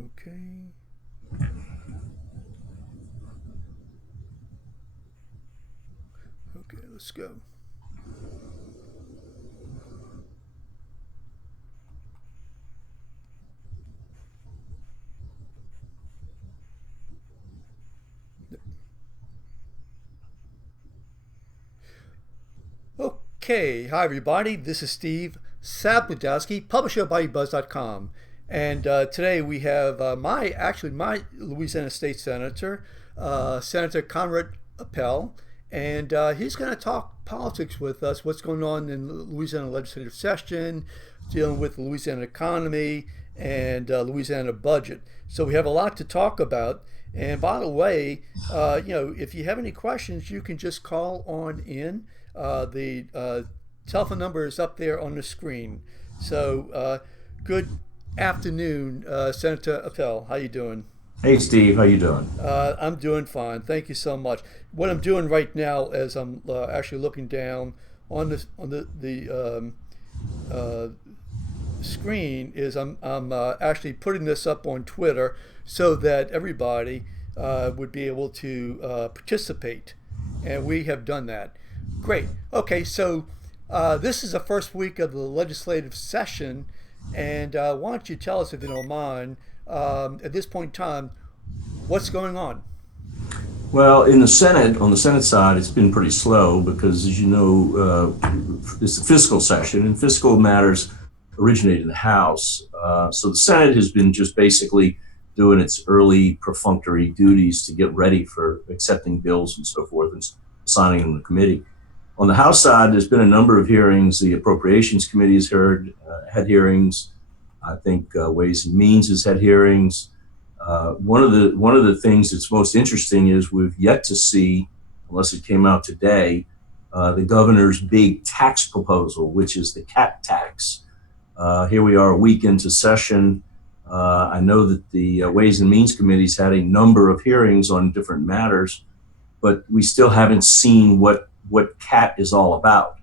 Okay. Okay, let's go. Okay, hi everybody. This is Steve Sabludowski, publisher of BodyBuzz.com. And today we have my Louisiana State Senator, Senator Conrad Appel, and he's going to talk politics with us, what's going on in the Louisiana legislative session, dealing with the Louisiana economy and Louisiana budget. So we have a lot to talk about. And by the way, if you have any questions, you can just call on in. The telephone number is up there on the screen. So good afternoon, Senator Appel. How you doing? Hey Steve, how you doing? I'm doing fine. Thank you so much. What I'm doing right now is I'm actually looking down on the screen is I'm actually putting this up on Twitter so that everybody would be able to participate, and we have done that. Great. Okay, so this is the first week of the legislative session, and why don't you tell us, if you don't mind, at this point in time, what's going on? Well, in the Senate, on the Senate side, it's been pretty slow because, as you know, it's a fiscal session, and fiscal matters originate in the House. So the Senate has been just basically doing its early perfunctory duties to get ready for accepting bills and so forth and signing them to committee. On the House side, there's been a number of hearings. The Appropriations Committee has had hearings. I think Ways and Means has had hearings. One of the things that's most interesting is we've yet to see, unless it came out today, the governor's big tax proposal, which is the cat tax. Here we are a week into session. I know that the Ways and Means Committee's had a number of hearings on different matters, but we still haven't seen what CAT is all about.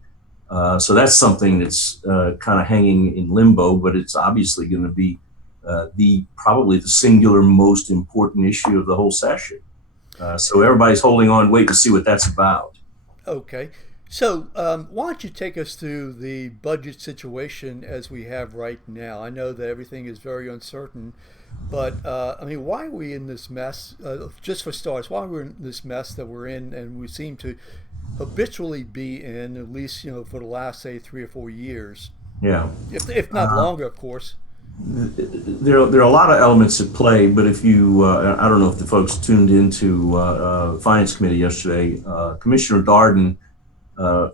So that's something that's kind of hanging in limbo, but it's obviously going to be probably the singular most important issue of the whole session. So everybody's holding on, wait to see what that's about. Okay. So why don't you take us through the budget situation as we have right now? I know that everything is very uncertain, but why are we in this mess? Just for starters, why are we in this mess that we're in, and we seem to habitually be in, at least for the last, say, 3 or 4 years? Yeah. If not longer, of course. There are a lot of elements at play, but if you, I don't know if the folks tuned into Finance Committee yesterday, Commissioner Darden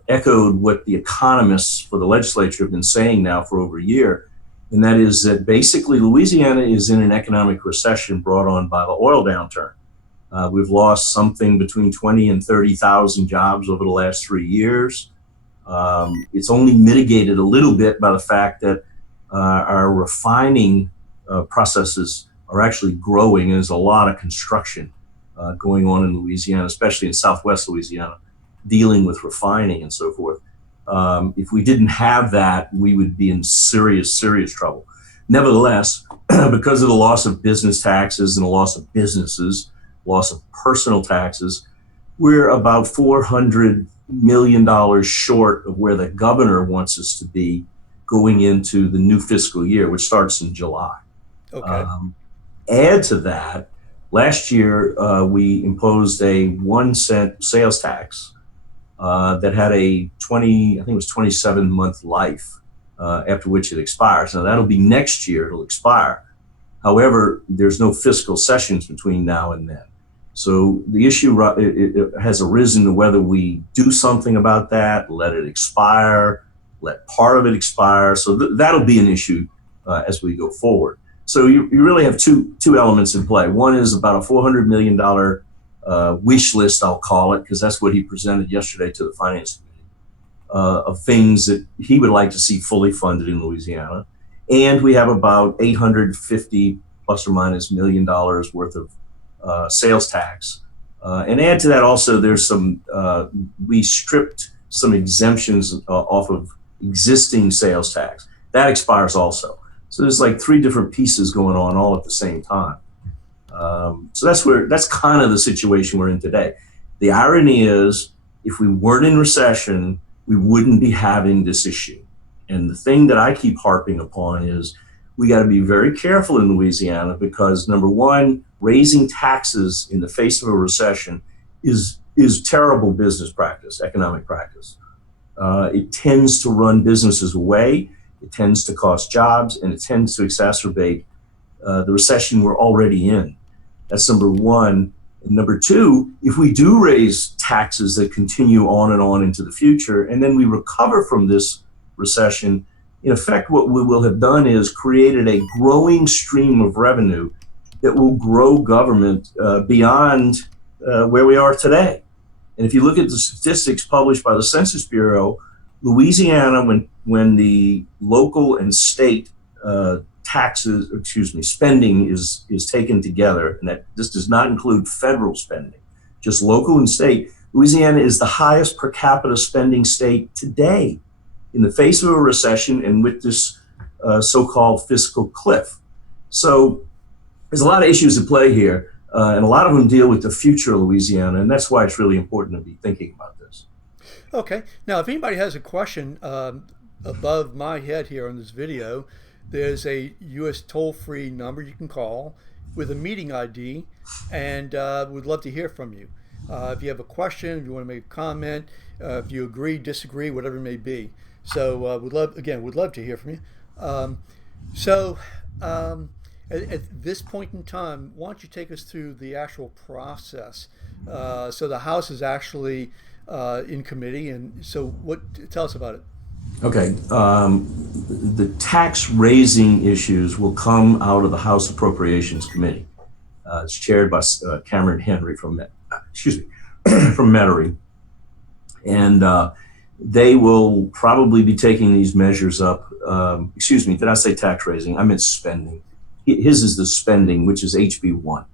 echoed what the economists for the legislature have been saying now for over a year, and that is that basically Louisiana is in an economic recession brought on by the oil downturn. We've lost something between 20 and 30,000 jobs over the last 3 years. It's only mitigated a little bit by the fact that our refining processes are actually growing, and there's a lot of construction going on in Louisiana, especially in Southwest Louisiana, dealing with refining and so forth. If we didn't have that, we would be in serious trouble. Nevertheless, because of the loss of business taxes and the loss of businesses, loss of personal taxes, we're about $400 million short of where the governor wants us to be going into the new fiscal year, which starts in July. Okay. Add to that, last year we imposed a 1 cent sales tax that had a 27-month life, after which it expires. Now that'll be next year, it'll expire. However, there's no fiscal sessions between now and then. So the issue it has arisen to whether we do something about that, let it expire, let part of it expire. So that'll be an issue as we go forward. So you really have two elements in play. One is about a $400 million wish list, I'll call it, because that's what he presented yesterday to the Finance Committee, of things that he would like to see fully funded in Louisiana. And we have about 850 plus or minus $1 million worth of sales tax. And add to that also, there's we stripped some exemptions off of existing sales tax. That expires also. So there's like three different pieces going on all at the same time. So that's kind of the situation we're in today. The irony is, if we weren't in recession, we wouldn't be having this issue. And the thing that I keep harping upon is we got to be very careful in Louisiana, because number one, raising taxes in the face of a recession is terrible business practice, economic practice. It tends to run businesses away, it tends to cost jobs, and it tends to exacerbate the recession we're already in. That's number one. And number two, if we do raise taxes that continue on and on into the future, and then we recover from this recession, in effect, what we will have done is created a growing stream of revenue that will grow government beyond where we are today. And if you look at the statistics published by the Census Bureau, Louisiana, when the local and state spending is taken together, and that this does not include federal spending, just local and state, Louisiana is the highest per capita spending state today in the face of a recession and with this so-called fiscal cliff. So there's a lot of issues at play here, and a lot of them deal with the future of Louisiana, and that's why it's really important to be thinking about this. Okay. Now, if anybody has a question above my head here on this video, there's a U.S. toll-free number you can call with a meeting ID, and we'd love to hear from you. If you have a question, if you want to make a comment, if you agree, disagree, whatever it may be. So we'd love to hear from you. At this point in time, why don't you take us through the actual process? So the House is actually in committee, and so tell us about it. Okay, the tax raising issues will come out of the House Appropriations Committee. It's chaired by Cameron Henry from Metairie, and they will probably be taking these measures up. Excuse me, did I say tax raising? I meant spending. His is the spending, which is HB1.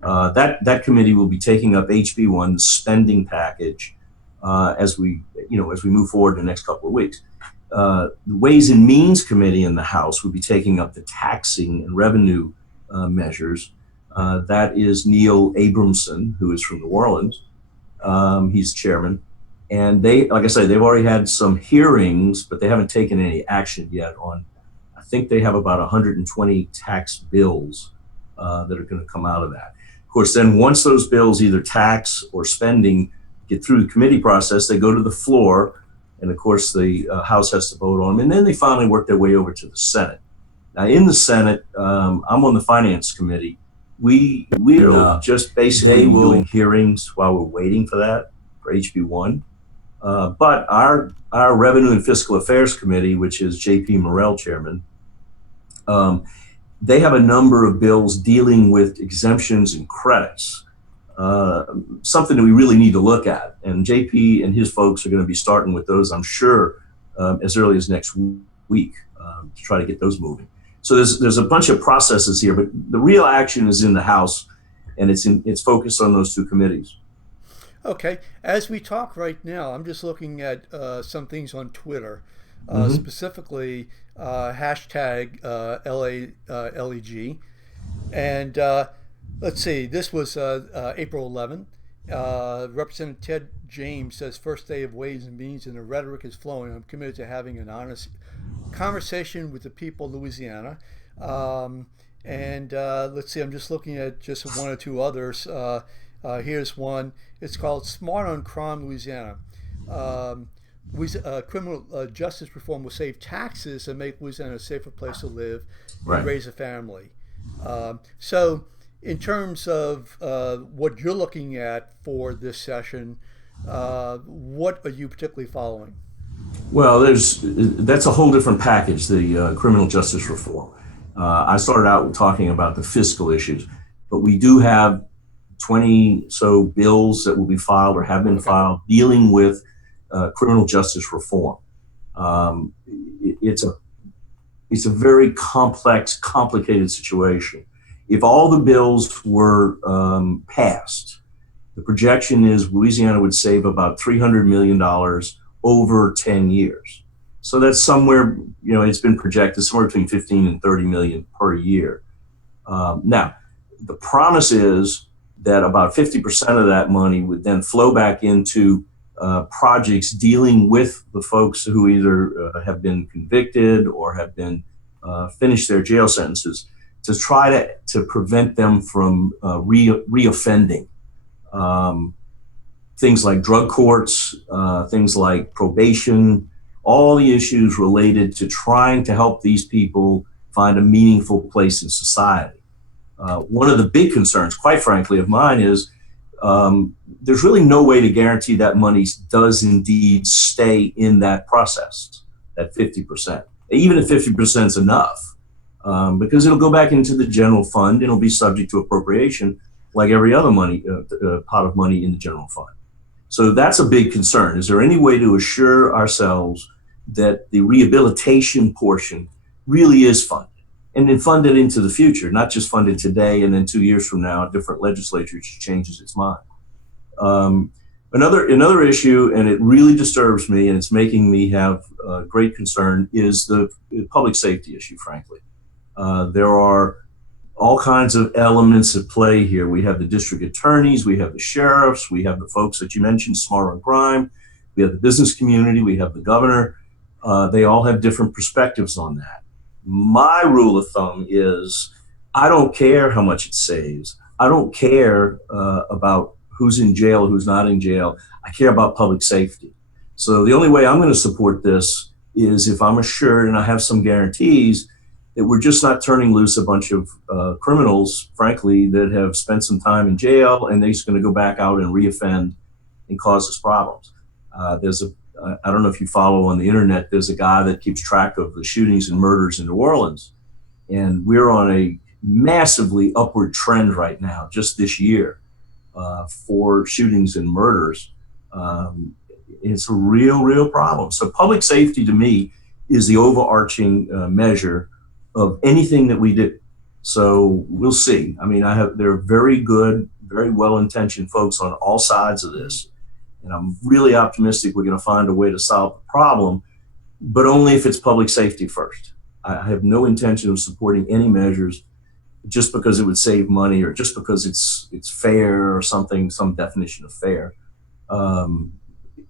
That committee will be taking up HB1, the spending package, as we move forward in the next couple of weeks. The Ways and Means Committee in the House will be taking up the taxing and revenue measures. That is Neil Abramson, who is from New Orleans. He's chairman. And they, like I say, they've already had some hearings, but they haven't taken any action yet on, I think they have about 120 tax bills that are going to come out of that. Of course, then once those bills, either tax or spending, get through the committee process, they go to the floor, and of course the House has to vote on them, and then they finally work their way over to the Senate. Now in the Senate, I'm on the Finance Committee. We are just basically doing hearings while we're waiting for that, for HB1. But our Revenue and Fiscal Affairs Committee, which is J.P. Morrell chairman, they have a number of bills dealing with exemptions and credits. Something that we really need to look at. And JP and his folks are going to be starting with those, I'm sure, as early as next week to try to get those moving. So there's a bunch of processes here, but the real action is in the House, and it's focused on those two committees. Okay. As we talk right now, I'm just looking at some things on Twitter, specifically hashtag LEG, and let's see, this was April 11th. Representative Ted James says, first day of Ways and Means and the rhetoric is flowing. I'm committed to having an honest conversation with the people of Louisiana. Let's see, I'm just looking at just one or two others. Here's one. It's called Smart on Crime Louisiana. Criminal justice reform will save taxes and make Louisiana a safer place to live and raise a family. So in terms of what you're looking at for this session, what are you particularly following? Well, that's a whole different package, the criminal justice reform. I started out talking about the fiscal issues, but we do have 20 so bills that will be filed or have been filed dealing with criminal justice reform. It's a very complex, complicated situation. If all the bills were passed, the projection is Louisiana would save about $300 million over 10 years. So that's somewhere, it's been projected somewhere between 15 and 30 million per year. Now, the promise is that about 50% of that money would then flow back into projects dealing with the folks who either have been convicted or have been finished their jail sentences, to try to prevent them from reoffending. Things like drug courts, things like probation, all the issues related to trying to help these people find a meaningful place in society. One of the big concerns, quite frankly, of mine is there's really no way to guarantee that money does indeed stay in that process, that 50%. Even if 50% is enough, because it'll go back into the general fund and it'll be subject to appropriation like every other money, pot of money in the general fund. So that's a big concern. Is there any way to assure ourselves that the rehabilitation portion really is funded, and then funded into the future, not just funded today and then 2 years from now, a different legislature changes its mind? Another issue, and it really disturbs me, and it's making me have great concern, is the public safety issue, frankly. There are all kinds of elements at play here. We have the district attorneys, we have the sheriffs, we have the folks that you mentioned, Smart on Crime, we have the business community, we have the governor. They all have different perspectives on that. My rule of thumb is I don't care how much it saves. I don't care about who's in jail, who's not in jail. I care about public safety. So the only way I'm going to support this is if I'm assured and I have some guarantees that we're just not turning loose a bunch of criminals, frankly, that have spent some time in jail and they're just going to go back out and reoffend and cause us problems. I don't know if you follow on the internet, there's a guy that keeps track of the shootings and murders in New Orleans. And we're on a massively upward trend right now, just this year, for shootings and murders. It's a real problem. So public safety to me is the overarching measure of anything that we do. So we'll see. I mean, there are very good, very well-intentioned folks on all sides of this. And I'm really optimistic we're going to find a way to solve the problem, but only if it's public safety first. I have no intention of supporting any measures just because it would save money or just because it's fair or something, some definition of fair.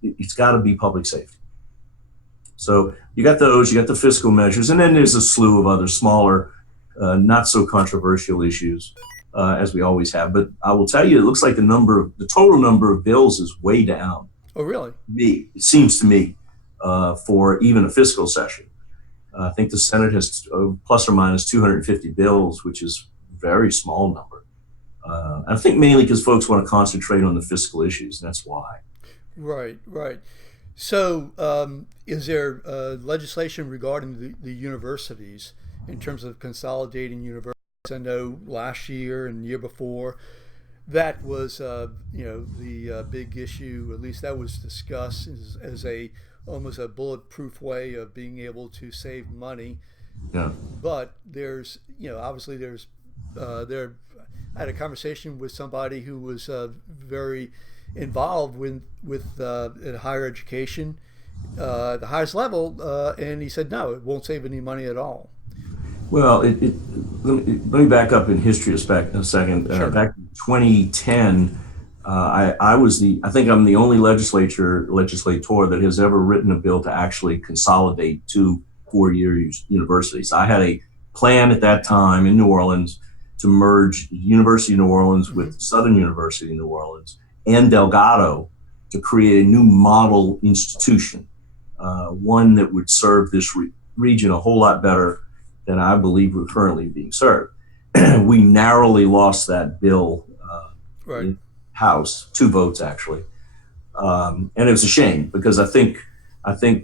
It's got to be public safety. So you got those, you got the fiscal measures, and then there's a slew of other smaller, not so controversial issues. As we always have. But I will tell you, it looks like the total number of bills is way down. Oh, really? It seems to me, for even a fiscal session. I think the Senate has plus or minus 250 bills, which is a very small number. I think mainly because folks want to concentrate on the fiscal issues, and that's why. Right. So is there legislation regarding the universities in terms of consolidating universities? I know last year and the year before, that was the big issue. At least that was discussed as almost a bulletproof way of being able to save money. Yeah. But there's obviously I had a conversation with somebody who was very involved with higher education, the highest level, and he said no, it won't save any money at all. Well, let me back up in history a second. Sure. Back in 2010, I think I'm the only legislator that has ever written a bill to actually consolidate two four-year universities. I had a plan at that time in New Orleans to merge University of New Orleans with Southern University in New Orleans and Delgado to create a new model institution, one that would serve this region a whole lot better than I believe we're currently being served. We narrowly lost that bill in House, 2 votes actually, and it was a shame because I think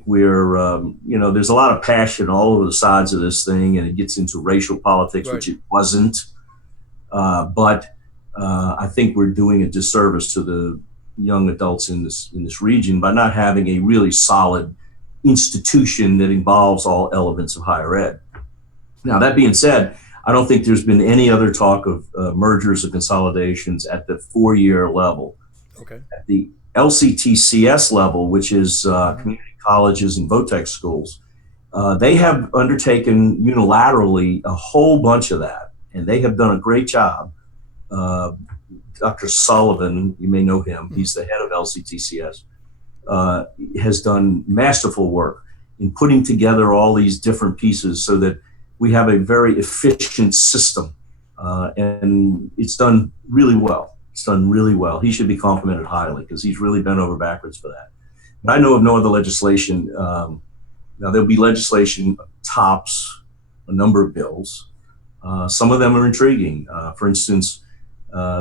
we're there's a lot of passion all over the sides of this thing, and it gets into racial politics, which it wasn't. But I think we're doing a disservice to the young adults in this region by not having a really solid institution that involves all elements of higher ed. Now, that being said, I don't think there's been any other talk of mergers or consolidations at the 4-year level. Okay. At the LCTCS level, which is community colleges and vo-tech schools. They have undertaken unilaterally a whole bunch of that, and they have done a great job. Dr. Sullivan, you may know him, he's the head of LCTCS, has done masterful work in putting together all these different pieces so that we have a very efficient system. And it's done really well. It's done really well. He should be complimented highly because he's really bent over backwards for that. And I know of no other legislation. Now, there'll be legislation tops a number of bills. Some of them are intriguing. For instance,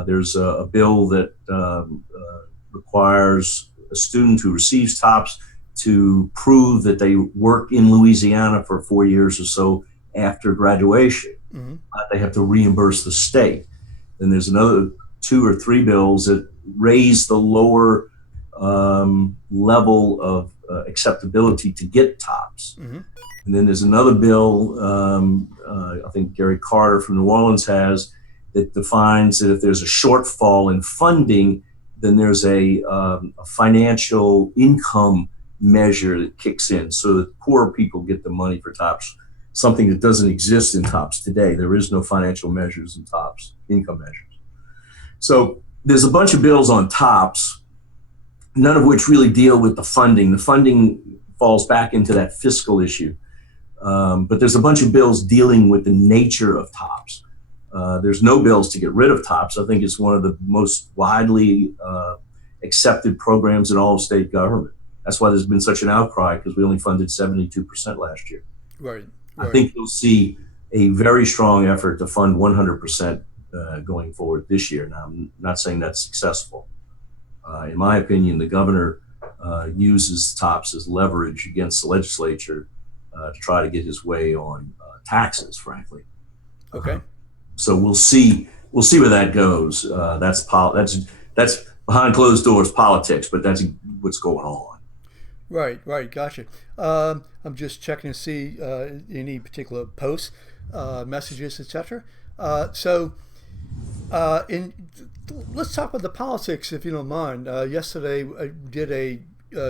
there's a bill that requires a student who receives TOPS to prove that they work in Louisiana for 4 years or so after graduation. Mm-hmm. They have to reimburse the state. Then there's another 2 or 3 bills that raise the lower level of acceptability to get TOPS. Mm-hmm. And then there's another bill, I think Gary Carter from New Orleans has, that defines that if there's a shortfall in funding, then there's a financial income measure that kicks in so that poor people get the money for TOPS, something that doesn't exist in TOPS today. There is no financial measures in TOPS, income measures. So there's a bunch of bills on TOPS, none of which really deal with the funding. The funding falls back into that fiscal issue. But there's a bunch of bills dealing with the nature of TOPS. There's no bills to get rid of TOPS. I think it's one of the most widely accepted programs in all of state government. That's why there's been such an outcry, because we only funded 72% last year. Right. I think you'll see a very strong effort to fund 100% going forward this year. Now, I'm not saying that's successful. In my opinion, the governor uses TOPS as leverage against the legislature to try to get his way on taxes, frankly. Okay. So we'll see where that goes. That's behind closed doors politics, but that's what's going on. Right, gotcha. I'm just checking to see any particular posts, messages, etc. Let's talk about the politics, if you don't mind. Yesterday, I did a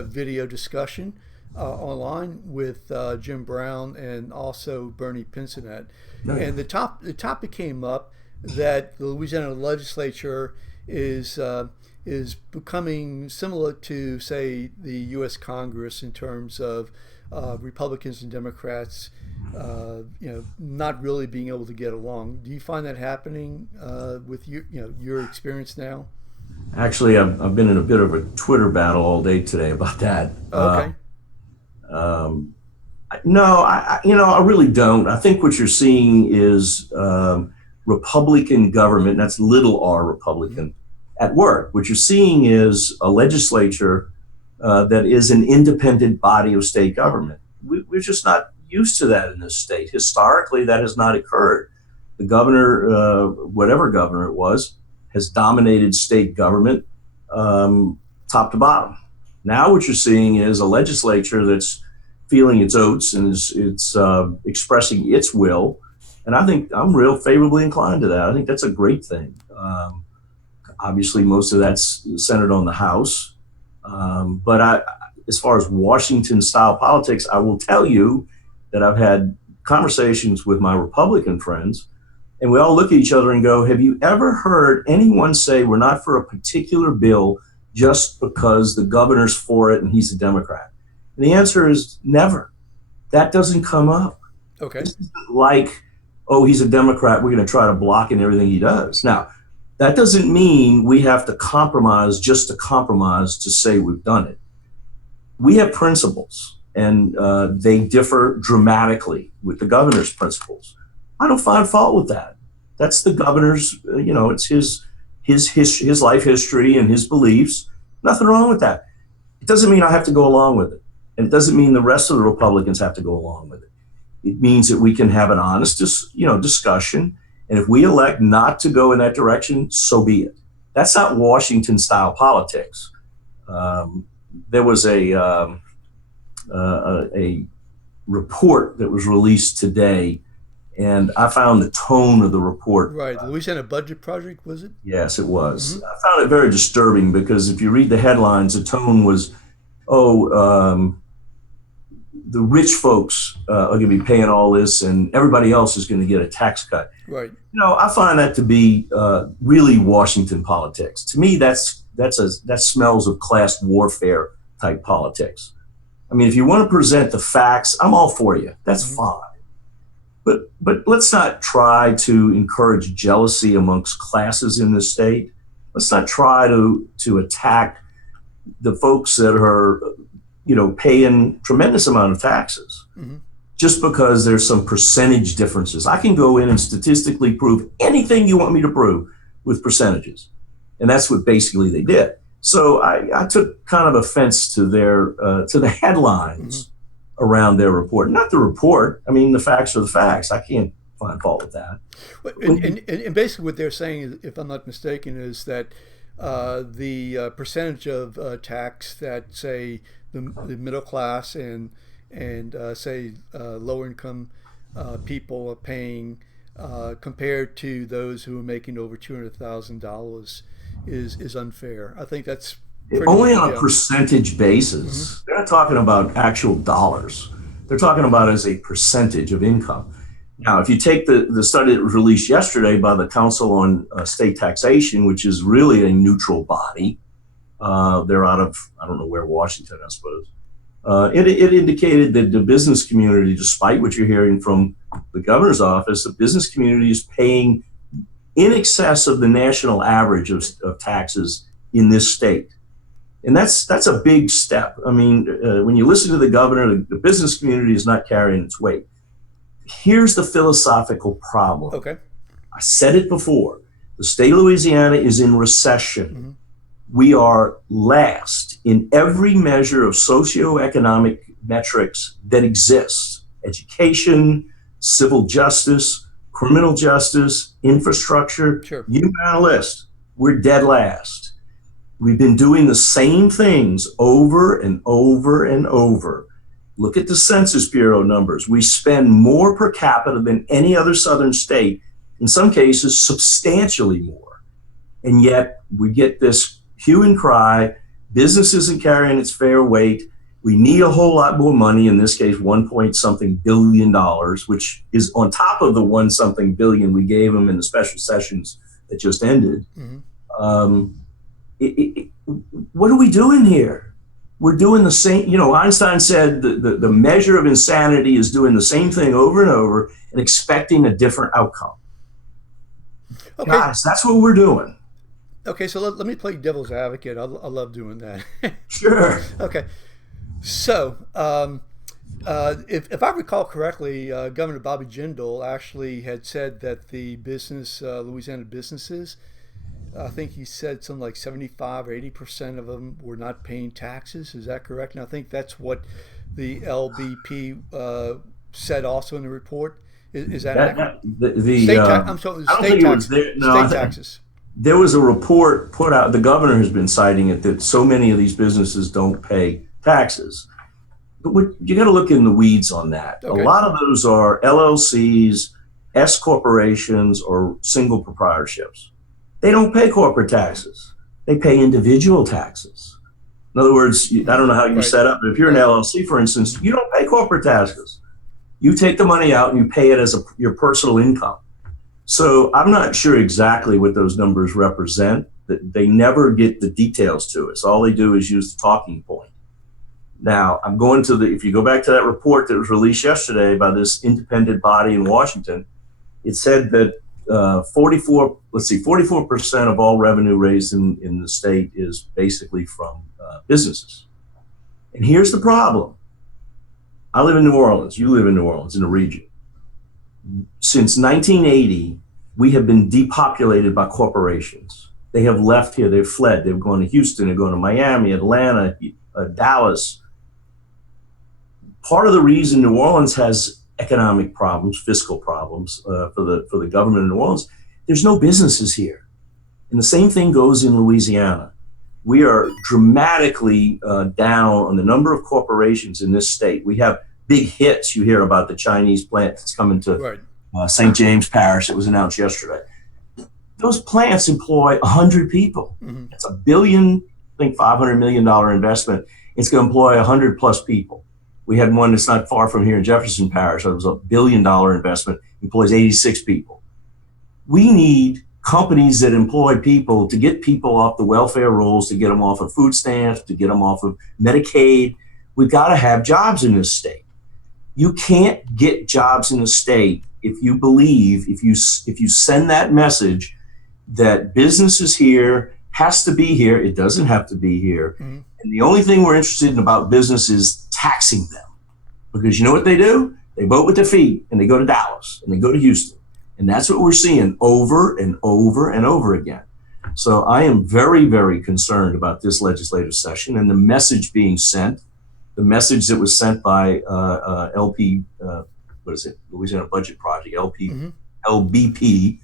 video discussion online with Jim Brown and also Bernie Pincinette, and the topic came up that the Louisiana legislature is becoming similar to, say, the U.S. Congress in terms of Republicans and Democrats, not really being able to get along. Do you find that happening with your experience now? Actually, I've been in a bit of a Twitter battle all day today about that. Okay. No, I really don't. I think what you're seeing is Republican government, that's little r Republican, at work. What you're seeing is a legislature that is an independent body of state government. We're just not used to that in this state. Historically, that has not occurred. The governor, whatever governor it was, has dominated state government top to bottom. Now what you're seeing is a legislature that's feeling its oats and it's expressing its will. And I think I'm real favorably inclined to that. I think that's a great thing. Obviously, most of that's centered on the House. But as far as Washington-style politics, I will tell you that I've had conversations with my Republican friends, and we all look at each other and go, have you ever heard anyone say we're not for a particular bill just because the governor's for it and he's a Democrat? And the answer is never. That doesn't come up. Okay. This isn't like, oh, he's a Democrat, we're going to try to block in everything he does. Now, that doesn't mean we have to compromise just to compromise to say we've done it. We have principles, and they differ dramatically with the governor's principles. I don't find fault with that. That's the governor's, it's his life history and his beliefs. Nothing wrong with that. It doesn't mean I have to go along with it. And it doesn't mean the rest of the Republicans have to go along with it. It means that we can have an honest, discussion. And if we elect not to go in that direction, so be it. That's not Washington-style politics. There was a report that was released today, and I found the tone of the report. Right, the Louisiana Budget Project, was it? Yes, it was. Mm-hmm. I found it very disturbing because if you read the headlines, the tone was, the rich folks are going to be paying all this, and everybody else is going to get a tax cut. Right. I find that to be really Washington politics. To me, that smells of class warfare type politics. I mean, if you want to present the facts, I'm all for you. That's fine. But let's not try to encourage jealousy amongst classes in this state. Let's not try to attack the folks that are, paying tremendous amount of taxes just because there's some percentage differences. I can go in and statistically prove anything you want me to prove with percentages. And that's what basically they did. So I took kind of offense to the headlines around their report. Not the report. I mean, the facts are the facts. I can't find fault with that. And basically what they're saying, if I'm not mistaken, is that the percentage of tax that, say, the middle class and say lower income people are paying compared to those who are making over $200,000 is unfair. I think that's only on a percentage basis. They're not talking about actual dollars. They're talking about as a percentage of income. Now, if you take the study that was released yesterday by the Council on State Taxation, which is really a neutral body, they're out of, I don't know where, Washington, I suppose. It indicated that the business community, despite what you're hearing from the governor's office, the business community is paying in excess of the national average of taxes in this state. And that's a big step. I mean, when you listen to the governor, the business community is not carrying its weight. Here's the philosophical problem. Okay. I said it before. The state of Louisiana is in recession. We are last in every measure of socioeconomic metrics that exists: education, civil justice, criminal justice, infrastructure. Sure. You got a list. We're dead last. We've been doing the same things over and over and over. Look at the Census Bureau numbers. We spend more per capita than any other southern state, in some cases substantially more. And yet we get this hue and cry, business isn't carrying its fair weight. We need a whole lot more money, in this case, $1 billion, which is on top of the $1 billion we gave them in the special sessions that just ended. What are we doing here? We're doing the same. Einstein said the measure of insanity is doing the same thing over and over and expecting a different outcome. Okay. Guys, that's what we're doing. Okay, so let me play devil's advocate. I love doing that. Sure. Okay. So, if I recall correctly, Governor Bobby Jindal actually had said that the Louisiana businesses, I think he said something like 75 or 80% of them were not paying taxes. Is that correct? And I think that's what the LBP said also in the report. Is that accurate? State taxes. There was a report put out, the governor has been citing it, that so many of these businesses don't pay taxes. But you got to look in the weeds on that. Okay. A lot of those are LLCs, S corporations, or single proprietorships. They don't pay corporate taxes. They pay individual taxes. In other words, I don't know how you set up, but if you're an LLC, for instance, you don't pay corporate taxes. You take the money out and you pay it as your personal income. So I'm not sure exactly what those numbers represent. They never get the details to us. All they do is use the talking point. Now, I'm going to if you go back to that report that was released yesterday by this independent body in Washington, it said that 44% of all revenue raised in the state is basically from businesses. And here's the problem. I live in New Orleans. You live in New Orleans, in the region. Since 1980, we have been depopulated by corporations. They have left here. They've fled. They've gone to Houston. They've gone to Miami, Atlanta, Dallas. Part of the reason New Orleans has economic problems, fiscal problems for the government in New Orleans, there's no businesses here. And the same thing goes in Louisiana. We are dramatically down on the number of corporations in this state. We have big hits. You hear about the Chinese plant that's coming to St. James Parish. It was announced yesterday. Those plants employ 100 people. It's $1 billion, I think $500 million investment. It's going to employ 100 plus people. We had one that's not far from here in Jefferson Parish. It was $1 billion investment, employs 86 people. We need companies that employ people to get people off the welfare rolls, to get them off of food stamps, to get them off of Medicaid. We've got to have jobs in this state. You can't get jobs in the state if you believe, if you send that message that business is here, has to be here. It doesn't have to be here. Mm-hmm. And the only thing we're interested in about business is taxing them. Because you know what they do? They vote with their feet and they go to Dallas and they go to Houston. And that's what we're seeing over and over and over again. So I am very, very concerned about this legislative session and the message being sent, the message that was sent by LP, Louisiana Budget Project, LP, mm-hmm. LBP,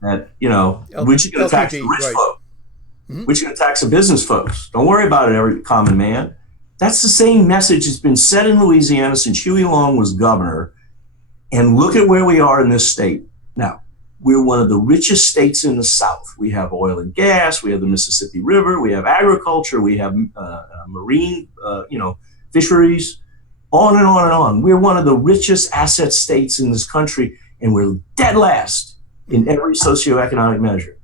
that, we're just going to tax the rich folks. Mm-hmm. We're just going to tax the business folks. Don't worry about it, every common man. That's the same message that's been said in Louisiana since Huey Long was governor. And look at where we are in this state. Now, we're one of the richest states in the South. We have oil and gas. We have the Mississippi River. We have agriculture. We have marine, fisheries, on and on and on. We're one of the richest asset states in this country, and we're dead last in every socioeconomic measure.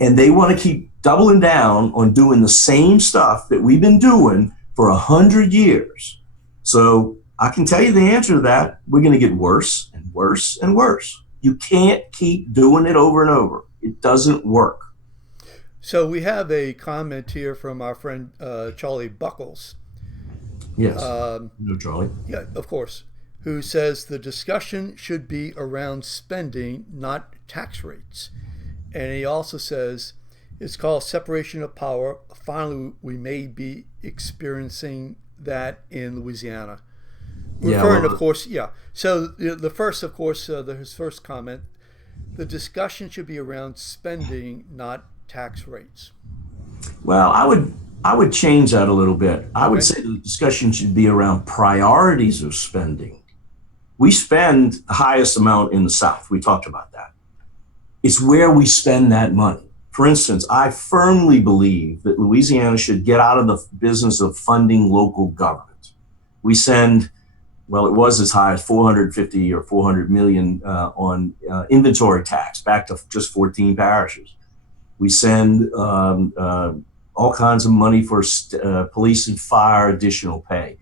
And they want to keep doubling down on doing the same stuff that we've been doing for 100 years. So I can tell you the answer to that. We're going to get worse and worse and worse. You can't keep doing it over and over. It doesn't work. So we have a comment here from our friend Charlie Buckles. Yes, Charlie. Yeah, of course. Who says the discussion should be around spending, not tax rates. And he also says it's called separation of power. Finally, we may be experiencing that in Louisiana. Referring, of course, yeah. So the first, of course, his first comment, the discussion should be around spending, not tax rates. Well, I would change that a little bit. I would say the discussion should be around priorities of spending. We spend the highest amount in the South. We talked about that. It's where we spend that money. For instance, I firmly believe that Louisiana should get out of the business of funding local government. We send, well, it was as high as 450 or 400 million on inventory tax back to just 14 parishes. We send all kinds of money for police and fire additional pay.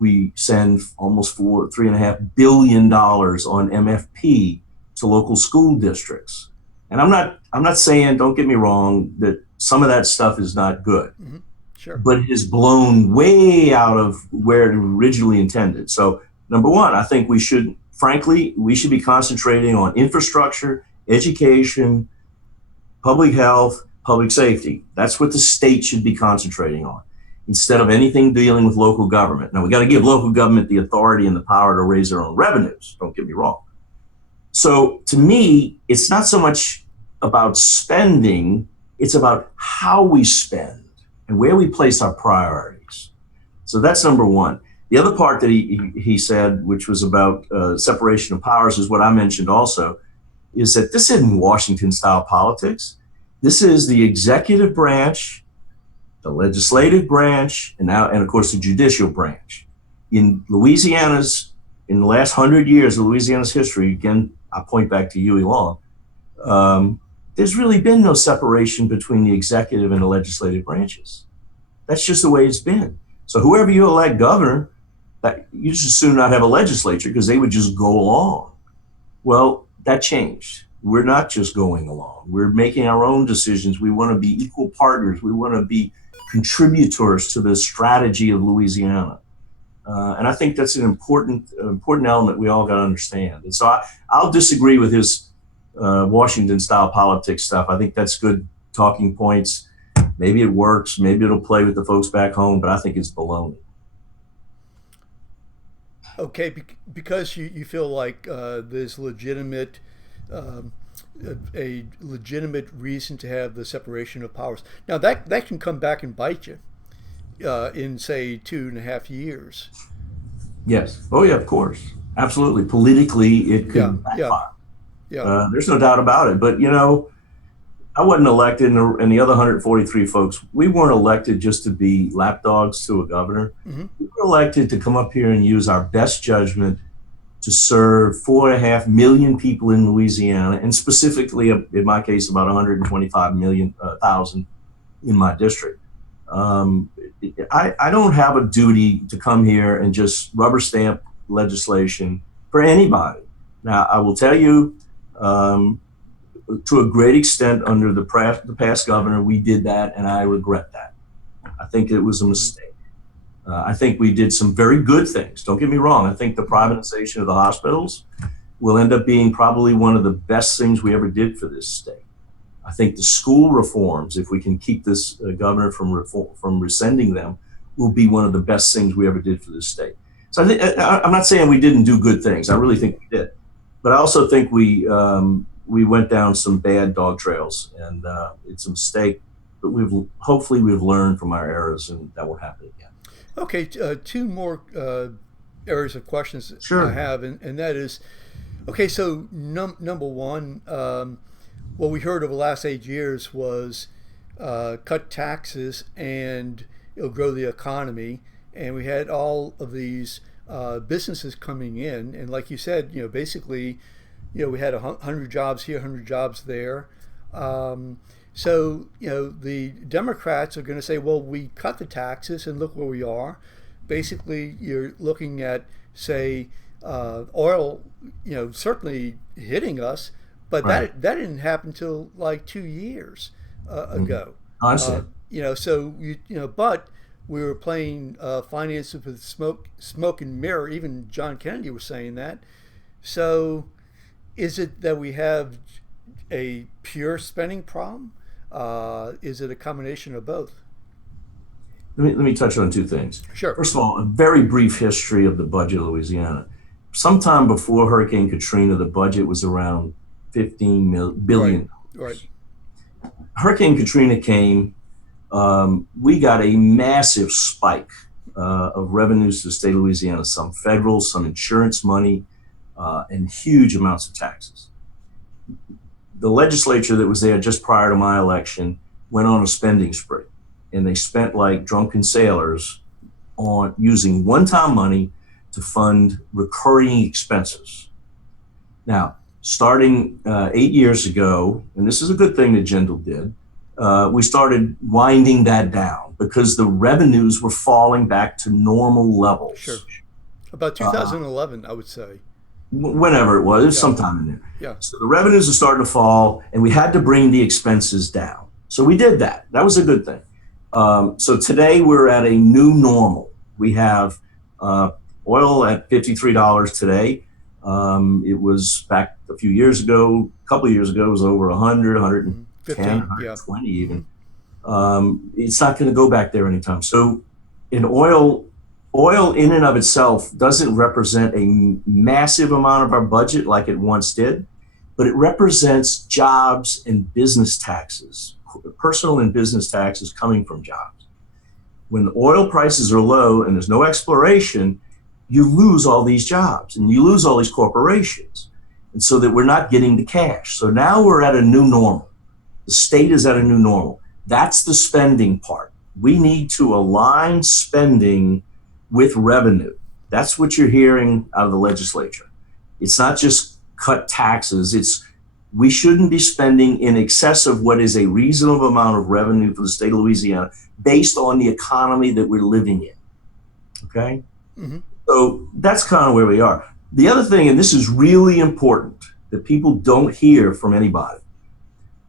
We send almost $3.5 billion on MFP to local school districts. And I'm not saying, don't get me wrong, that some of that stuff is not good. Mm-hmm. Sure. But it is blown way out of where it originally intended. So number one, I think we should be concentrating on infrastructure, education, public health, public safety. That's what the state should be concentrating on instead of anything dealing with local government. Now, we got to give local government the authority and the power to raise their own revenues. Don't get me wrong. So to me, it's not so much about spending, it's about how we spend and where we place our priorities. So that's number one. The other part that he said, which was about separation of powers, is what I mentioned also, is that this isn't Washington-style politics. This is the executive branch, the legislative branch, and of course the judicial branch. In the last 100 years of Louisiana's history, again, I point back to Huey Long, there's really been no separation between the executive and the legislative branches. That's just the way it's been. So whoever you elect governor, that you just as soon not have a legislature because they would just go along. Well, that changed. We're not just going along. We're making our own decisions. We want to be equal partners. We want to be contributors to the strategy of Louisiana. And I think that's an important element we all got to understand. And so I'll disagree with his Washington-style politics stuff. I think that's good talking points. Maybe it works. Maybe it'll play with the folks back home, but I think it's baloney. Okay, because you feel like there's legitimate a legitimate reason to have the separation of powers. Now that can come back and bite you in say 2.5 years. Yes. Oh yeah, of course. Absolutely. Politically, it could backfire. Yeah. There's no doubt about it. But I wasn't elected, and the other 143 folks, we weren't elected just to be lapdogs to a governor. Mm-hmm. We were elected to come up here and use our best judgment to serve 4.5 million people in Louisiana, and specifically, in my case, about 125,000 in my district. I don't have a duty to come here and just rubber stamp legislation for anybody. Now, I will tell you, to a great extent, under the past governor, we did that, and I regret that. I think it was a mistake. I think we did some very good things. Don't get me wrong. I think the privatization of the hospitals will end up being probably one of the best things we ever did for this state. I think the school reforms, if we can keep this governor from rescinding them, will be one of the best things we ever did for this state. So I'm not saying we didn't do good things. I really think we did, but I also think we went down some bad dog trails, and it's a mistake. But hopefully we've learned from our errors, and that won't happen again. Okay, two more areas of questions Sure. I have, and that is, okay, so number one, what we heard over the last 8 years was cut taxes and it'll grow the economy, and we had all of these businesses coming in, and like you said, basically, we had 100 jobs here, 100 jobs there. So, the Democrats are going to say, well, we cut the taxes and look where we are. Basically, you're looking at, say, oil, certainly hitting us, but Right. that didn't happen until like 2 years ago. I understand. But we were playing finances with smoke and mirror. Even John Kennedy was saying that. So, is it that we have a pure spending problem? Is it a combination of both? Let me touch on two things. Sure. First of all, a very brief history of the budget of Louisiana. Sometime before Hurricane Katrina, the budget was around 15 billion. Right. Hurricane Katrina came. We got a massive spike of revenues to the state of Louisiana, some federal, some insurance money, and huge amounts of taxes. The legislature that was there just prior to my election went on a spending spree, and they spent like drunken sailors on using one-time money to fund recurring expenses. Now, starting 8 years ago, and this is a good thing that Jindal did, we started winding that down because the revenues were falling back to normal levels. Sure. About 2011, I would say. Whenever it was sometime in there. Yeah. So the revenues are starting to fall, and we had to bring the expenses down. So we did that. That was a good thing. So today we're at a new normal. We have oil at $53 today. It was back a few years ago, a couple of years ago, it was over 100, 110, 120 even. It's not going to go back there anytime. So in oil in and of itself doesn't represent a massive amount of our budget like it once did, but it represents jobs and business taxes, personal and business taxes coming from jobs. When the oil prices are low and there's no exploration, you lose all these jobs and you lose all these corporations. And so that we're not getting the cash. So now we're at a new normal. The state is at a new normal. That's the spending part. We need to align spending with revenue. That's what you're hearing out of the legislature. It's not just cut taxes. We shouldn't be spending in excess of what is a reasonable amount of revenue for the state of Louisiana based on the economy that we're living in. Okay? Mm-hmm. So that's kind of where we are. The other thing, and this is really important, that people don't hear from anybody.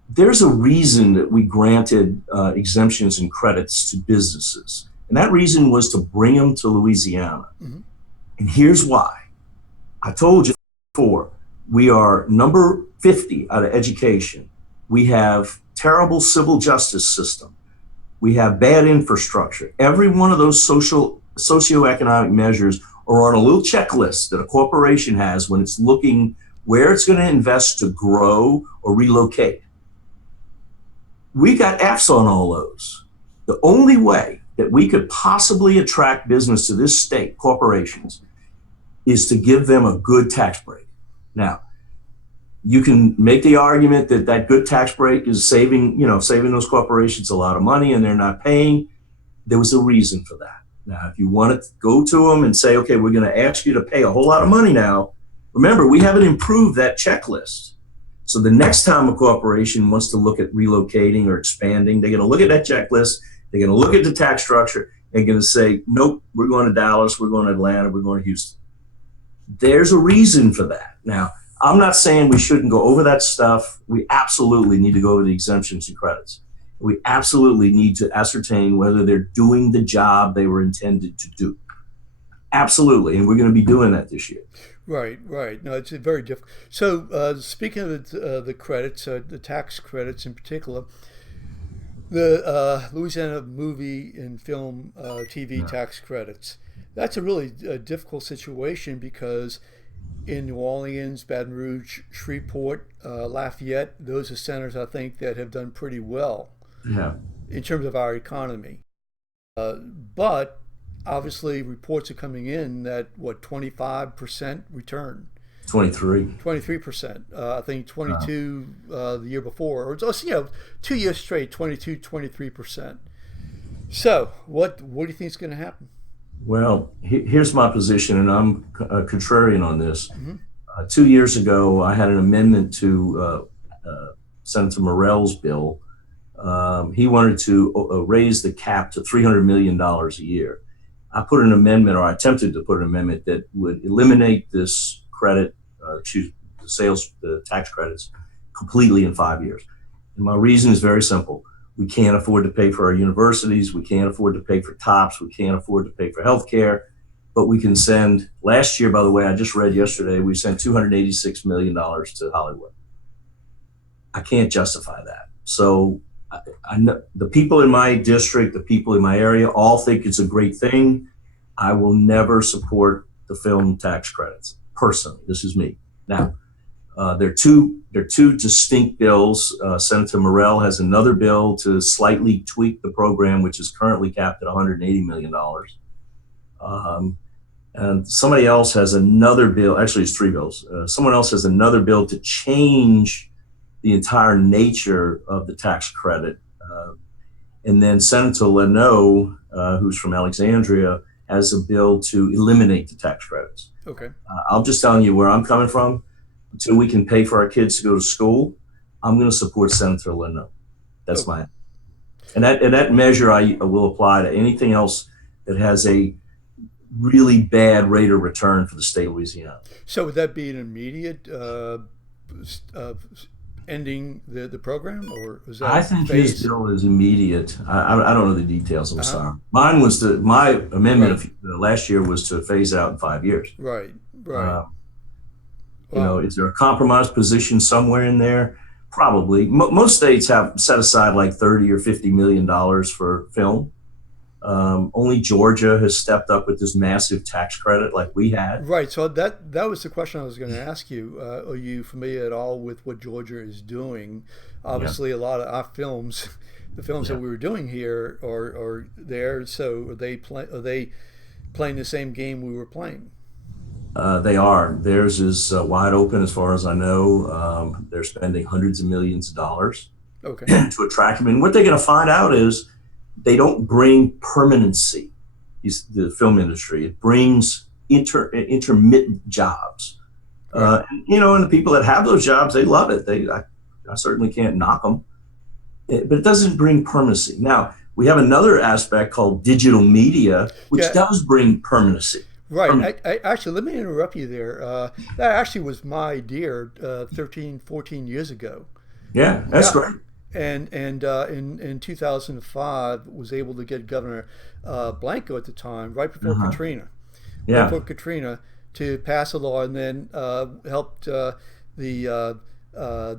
There's a reason that we granted exemptions and credits to businesses. And that reason was to bring them to Louisiana. Mm-hmm. And here's why. I told you before, we are number 50 out of education. We have terrible civil justice system. We have bad infrastructure. Every one of those socioeconomic measures are on a little checklist that a corporation has when it's looking where it's going to invest to grow or relocate. We got F's on all those. The only way that we could possibly attract business to this state, corporations, is to give them a good tax break. Now, You can make the argument that that good tax break is saving those corporations a lot of money and they're not paying. There was a reason for that. Now, if you want to go to them and say, okay, we're going to ask you to pay a whole lot of money now, remember, we haven't improved that checklist. So the next time a corporation wants to look at relocating or expanding, they're going to look at that checklist, they're going to look at the tax structure, and going to say, nope, we're going to Dallas, we're going to Atlanta, we're going to Houston. There's a reason for that. Now, I'm not saying we shouldn't go over that stuff. We absolutely need to go over the exemptions and credits. We absolutely need to ascertain whether they're doing the job they were intended to do. Absolutely, and we're going to be doing that this year. Right, right. No, it's very difficult. So, speaking of the credits, the tax credits in particular, the Louisiana movie and film TV tax credits. That's a really difficult situation because in New Orleans, Baton Rouge, Shreveport, Lafayette, those are centers I think that have done pretty well in terms of our economy. But obviously, reports are coming in that 25% return. 23%. I think 22 the year before, or just 2 years straight, 22, 23%. So, what do you think is going to happen? Well, here's my position, and I'm contrarian on this. 2 years ago, I had an amendment to Senator Morell's bill. He wanted to raise the cap to $300 million a year. I put an amendment, or I attempted to put an amendment that would eliminate this credit, the tax credits, completely in 5 years. And my reason is very simple. We can't afford to pay for our universities. We can't afford to pay for TOPS. We can't afford to pay for healthcare. But we can send, last year, by the way, I just read yesterday, we sent $286 million to Hollywood. I can't justify that. So I know the people in my district, the people in my area all think it's a great thing. I will never support the film tax credits, personally. This is me. Now, they're two distinct bills. Senator Morell has another bill to slightly tweak the program, which is currently capped at $180 million. And somebody else has another bill, actually it's three bills. Someone else has another bill to change the entire nature of the tax credit. And then Senator Leno, who's from Alexandria, has a bill to eliminate the tax credits. Okay. I'm just telling you where I'm coming from. Until we can pay for our kids to go to school, I'm going to support Senator Leno. That's my, and that measure I will apply to anything else that has a really bad rate of return for the state of Louisiana. So would that be an immediate ending the program, or was that? I think his bill is immediate. I don't know the details. I'm sorry. Mine was my amendment last year was to phase out in 5 years. Right. Is there a compromise position somewhere in there? Probably. Most states have set aside like $30 or $50 million for film. Only Georgia has stepped up with this massive tax credit like we had. Right. So that was the question I was going to ask you. Are you familiar at all with what Georgia is doing? Obviously, a lot of our films, the films that we were doing here, are there. So are they playing the same game we were playing? They are. Theirs is wide open as far as I know. They're spending hundreds of millions of dollars to attract them. And what they're going to find out is they don't bring permanency, the film industry. It brings intermittent jobs. And the people that have those jobs, they love it. I certainly can't knock them. But it doesn't bring permanency. Now, we have another aspect called digital media, which does bring permanency. Right. I actually, let me interrupt you there. That actually was my idea 13, 14 years ago. Yeah, that's great. And in 2005 was able to get Governor Blanco at the time, right before Katrina. Right before Katrina, to pass a law, and then helped the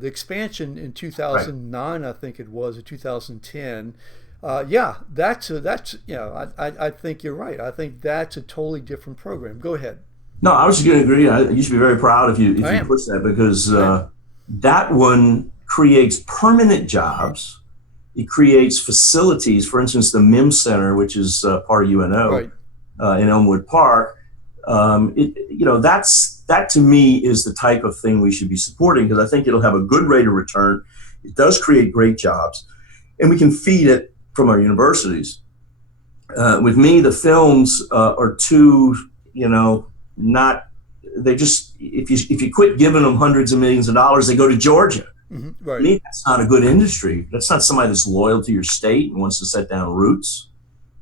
expansion in 2009, I think it was, or 2010. That's I think you're right. I think that's a totally different program. Go ahead. No, I was just going to agree. You should be very proud if you push that, because that one creates permanent jobs. It creates facilities. For instance, the MIM Center, which is part of UNO in Elmwood Park, That to me is the type of thing we should be supporting, because I think it'll have a good rate of return. It does create great jobs, and we can feed it from our universities. With me, the films are too, not. They just, if you quit giving them hundreds of millions of dollars, they go to Georgia. Mm-hmm. Right. To me, that's not a good industry. That's not somebody that's loyal to your state and wants to set down roots.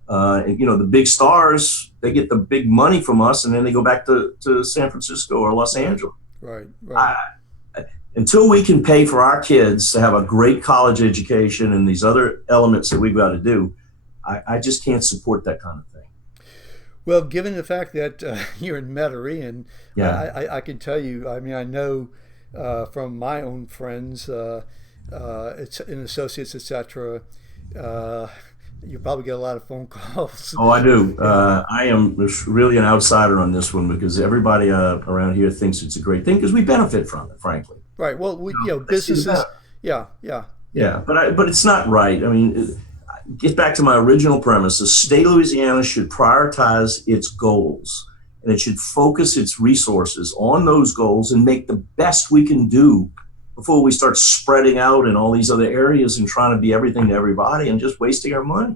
The big stars, they get the big money from us, and then they go back to San Francisco or Los Angeles. Right. Right. Until we can pay for our kids to have a great college education and these other elements that we've got to do, I just can't support that kind of thing. Well, given the fact that you're in Metairie, and Yeah. I can tell you, I mean, I know from my own friends, it's and associates, etc. You probably get a lot of phone calls. Oh, I do. I am really an outsider on this one, because everybody around here thinks it's a great thing because we benefit from it, frankly. Right. Well, Let's see the businesses. benefit. Yeah. Yeah, but it's not right. I mean, get back to my original premise. The state of Louisiana should prioritize its goals, and it should focus its resources on those goals and make the best we can do before we start spreading out in all these other areas and trying to be everything to everybody and just wasting our money.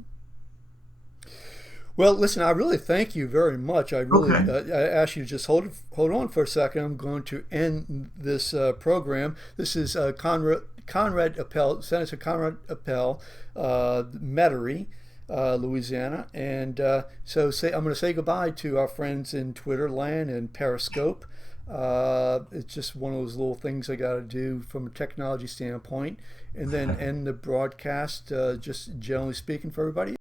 Well, listen, I really thank you very much. I really Okay. I ask you to just hold on for a second. I'm going to end this program. This is Conrad Appel, Senator Conrad Appel, Metairie, Louisiana, and I'm going to say goodbye to our friends in Twitter land and Periscope. It's just one of those little things I got to do from a technology standpoint, and then end the broadcast. Just generally speaking for everybody.